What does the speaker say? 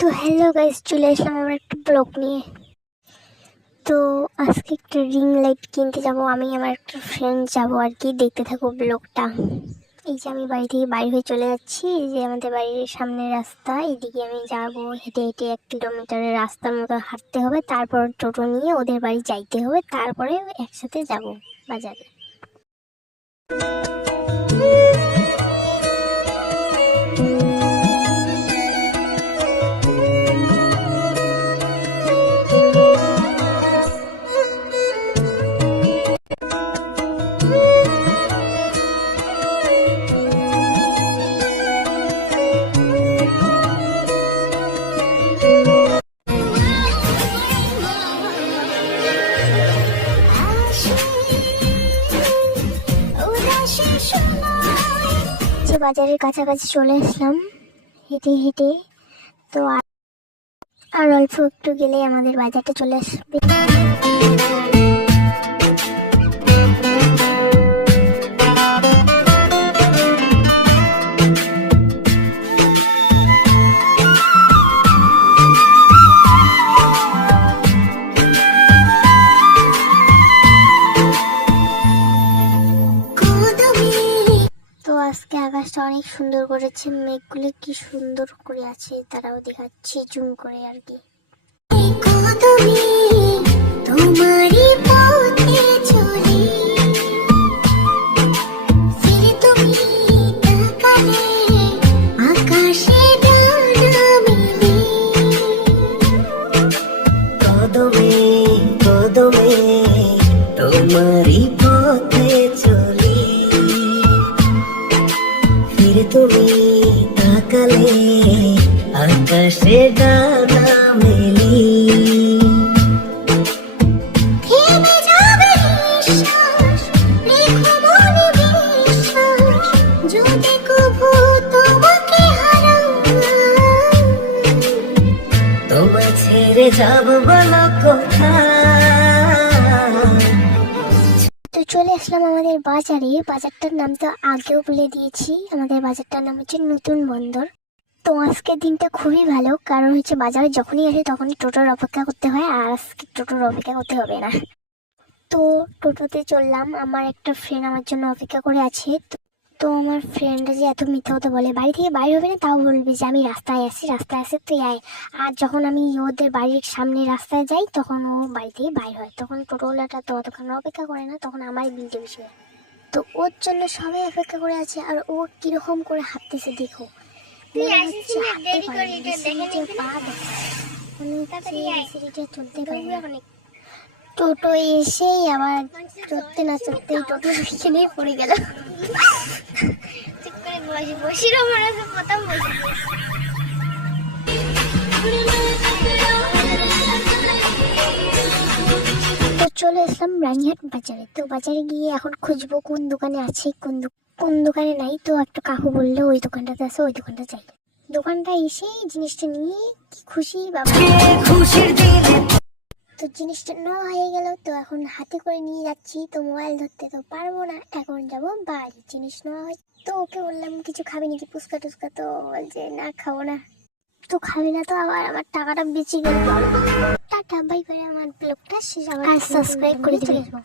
তো hello guys, চলে আসলাম আমরা একটা ব্লগ নিয়ে। তো আজকে একটা রিং লাইট কিনতে যাব, আমি আমার একটা ফ্রেন্ড যাব আর কি। দেখতে থাকো ব্লগটা। এই যে আমি বাড়ি থেকে বাইরে হয়ে চলে যাচ্ছি, এই যে আমাদের বাড়ির সামনের রাস্তা, এইদিকে আমি যাব। হেঁটে হেঁটে 1 কিলোমিটারের রাস্তার মতো হাঁটতে হবে, তারপর টোটো নিয়ে ওদের বাড়ি যাইতে হবে, তারপরে একসাথে যাব বাজারে। বাজারের কাছাকাছি চলে আসলাম হেঁটে হেঁটে। তো আর অল্প একটু গেলে আমাদের বাজারটা চলে আসবে। আজকে আকাশটা অনেক সুন্দর করেছে, মেঘগুলি কি সুন্দর করে আছে তারাও দেখাচ্ছি জুম করে আর কি। তোমারি পথে চলি, ফিরে তুমি তাকালে আকাশে ডানা মেলি। তোমায় ছেড়ে যাব বলো কোথায়। তো চলে আসলাম আমাদের বাজারে। বাজারটার নাম তো আগেও বলে দিয়েছি, আমাদের বাজারটার নাম হচ্ছে নতুন বন্দর। তো আজকের দিনটা খুবই ভালো, কারণ হচ্ছে বাজারে যখনই আসে তখনই টোটোর অপেক্ষা করতে হয়, আর আজকে টোটোর অপেক্ষা করতে হবে না। তো টোটোতে চললাম, আমার একটা ফ্রেন্ড আমার জন্য অপেক্ষা করে আছে। তো আমার ফ্রেন্ডরা যে এত মিথ্যা কথা বলে, বাড়ি থেকে বাইরে হবে না তাও বলবে যে আমি রাস্তায় আসি তুই আয়। আর যখন আমি ওদের বাড়ির সামনে রাস্তায় যাই তখন ও বাড়ি থেকে বাইর হয়, তখন টোটোওয়ালাটা তো অতক্ষণ অপেক্ষা করে না, তখন আমার বিলটা বেশি হয়। তো ওর জন্য সবাই অপেক্ষা করে আছে, আর ও কিরকম করে হাঁটতেছে দেখো, চলতে পারে। টোটো এসেই আবার চড়তে না চড়তেই টোটো এখানেই পড়ে গেল। তো চলে আসলাম রানীহাট বাজারে। তো বাজারে গিয়ে এখন খুঁজবো কোন দোকানে আছে, কোন দোকানে নাই। তো একটা কাকু বললো ওই দোকানটাতে আছে, ওই দোকানটা চাই। দোকানটা এসে জিনিসটা নিয়ে কি খুশি বাবা, তো জিনিসটা নেওয়া হয়ে গেল। তো এখন হাতে করে নিয়ে যাচ্ছি, তো মোবাইল ধরতে তো পারবো না, এখন যাব বাড়ি। জিনিস নেওয়া হয়, তো ওকে বললাম কিছু খাবি নাকি ফুচকা টুচকা, তো বলছে না খাবো না। তো খাবি না তো আবার আমার টাকাটা বেঁচে গেল। Tata bye bye. আমার ব্লগটা শেষ, আবার সাবস্ক্রাইব করে দিবে।